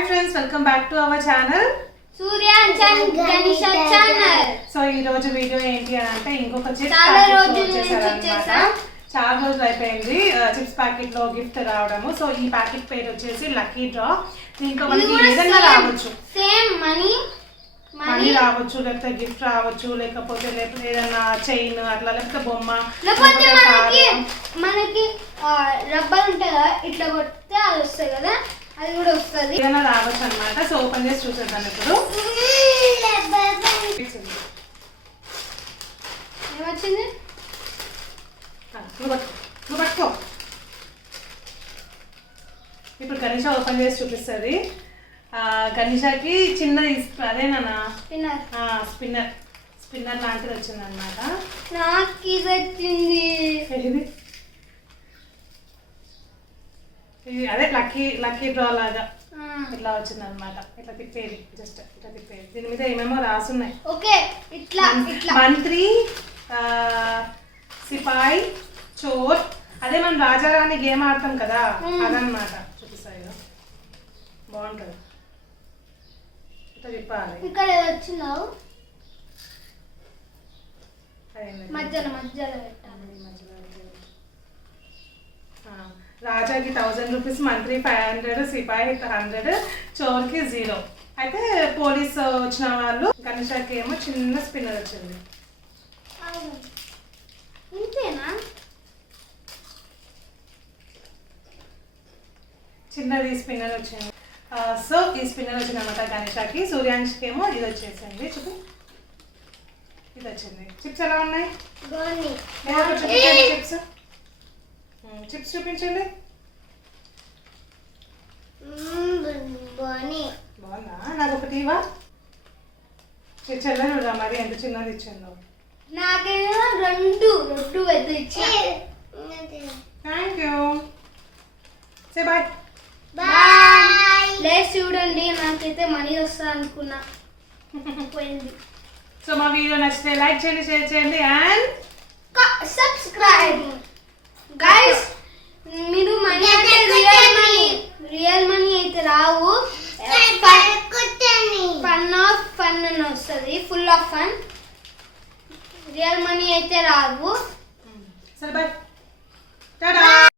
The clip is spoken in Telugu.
Hi friends, welcome back to our channel Surya and Ganesh channel. So ఈ రోజు వీడియో ఏంటి అని అంటే ఇంకొక చిప్స్ చాలా ప్యాకెట్ రోజుల నుంచి వచ్చేసారన్నమాట. చాలా రోజులు అయిపోయింది చిప్స్ ప్యాకెట్ లో గిఫ్ట్ రావడము. సో ఈ ప్యాకెట్ పేరు వచ్చేసి లక్కీ డ్రా. దీంట్లో మనకి ఏదైనా రావచ్చు, సేమ్ మనీ రావచ్చు, లేకపోతే గిఫ్ట్ రావచ్చు, లేకపోతే ఏదైనా చైన్ అట్లా, లేకపోతే బొమ్మ, లేకపోతే మనకి రబ్బర్ ఉంటుంది కదా, ఇట్లా కొడితే అది వస్తుంది కదా, అది కూడా వస్తుంది. ఏదైనా రావచ్చు అన్నమాట. సో ఓపెన్ చేసి చూసేద్దాం ఇప్పుడు. ఏమొచ్చింది? నువ్వు పట్టుకో. ఇప్పుడు గణేష ఓపెన్ చేసి చూపిస్తుంది. గణేషకి చిన్నది అదేనా స్పిన్నర్ లాంటిది వచ్చింది అనమాట. నాకు ఇది వచ్చింది. ఇది అదే లక్కీ డ్రా లాగా ఇట్లా వచ్చింది అనమాట. ఇట్లా తిప్పేది, జస్ట్ ఇట్లా తిప్పేది. దీని మీద ఏమేమో రాసున్నాయి. ఓకే, ఇట్లా మంత్రి, సిపాయి, చోర్. అదే మనం రాజారాణి గేమ్ ఆడతాం కదా, అదనమాట. చూపిస్తాయి, బాగుంటుంది. ఇట్లా తిప్పాలి. ఇక్కడ వచ్చినావు మధ్యలో పెట్టాలి. రాజాకి 1000 రూపీస్, మంత్రి 500, సిపాయి 100, చోర్కి 0. అయితే పోలీస్ వచ్చిన వాళ్ళు. గణేషకి ఏమో చిన్న స్పిన్నర్ వచ్చింది. ఇంతేనా? చిన్నది స్పిన్నర్ వచ్చింది. సో ఈ స్పిన్నర్ వచ్చింది అనమాట గణేషకి. సూర్యాంష్కి ఏమో ఇది వచ్చేసింది. చూపు, ఇది వచ్చింది. చిప్స్ ఎలా ఉన్నాయి? చిప్స్ చిప్స్ చూపించండి. బాగుందా? నాకు ఒకటి ఇవా. చెల్లెలురా మరి ఎంత చిన్నది ఇచ్చిందో. నాకేమో రెండు పెద్ద ఇచ్చా. Thank you. Say bye. లేచి చూడండి, నాకైతే మనీ వస్తా అనుకున్నా, పోయింది. సో మా వీడియో నచ్చితే లైక్ చేయండి, షేర్ చేయండి అండ్ సబ్స్క్రైబ్. గైస్, మీరు మనీ అంటే రియల్ మనీ అయితే రావు. ఫన్ అని వస్తుంది, full of fun. Real money అయితే రావు. సరే బాయ్. టాటా.